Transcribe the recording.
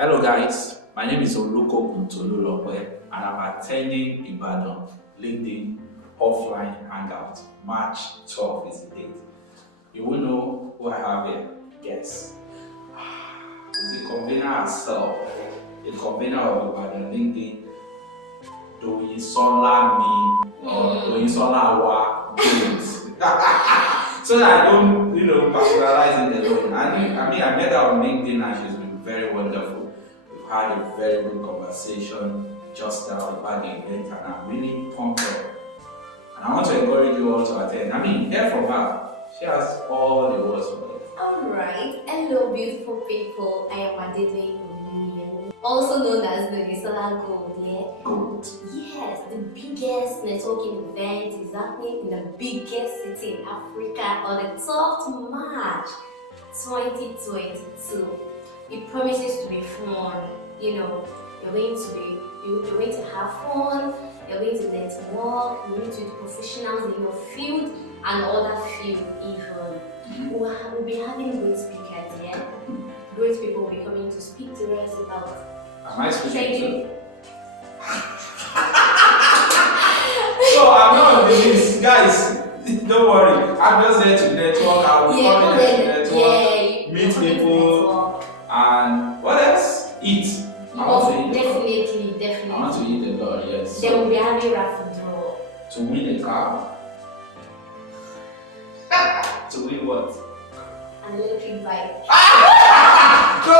Hello guys, my name is Oluko Kuntolulope and I'm attending Ibadan LinkedIn offline hangout. March 12th is the date. You will know who I have here. Guess. It's the convener herself, the convener of Ibadan LinkedIn, Doyinsola me or Doyinsola wa Games. So that I don't, personalize it alone. I met her on LinkedIn and she's been very wonderful. We've had a very good conversation just about the event and I'm really pumped up. And I want to encourage you all to attend. Hear from her. She has all the words for it. Alright, hello beautiful people. I am Adede Olumiyan, also known as the Nisola Gold, yeah? Good. Yes, the biggest networking event is happening in the biggest city in Africa on the 12th March 2022. It promises to be fun. You're going to have fun, you're going to network, you're going to be professionals in your field and other field even. We'll be having great speakers, yeah? Great people will be coming to speak to us about Am I speaking trading. to? So I'm not on the list, guys. Don't worry. I'm just there to network. I'll be coming there to network, meet people, and what else? Eat. I want to eat. Definitely. I want to eat a lot, yes. They will be having raffle draw. To win a car. To win what? An electric bike. No,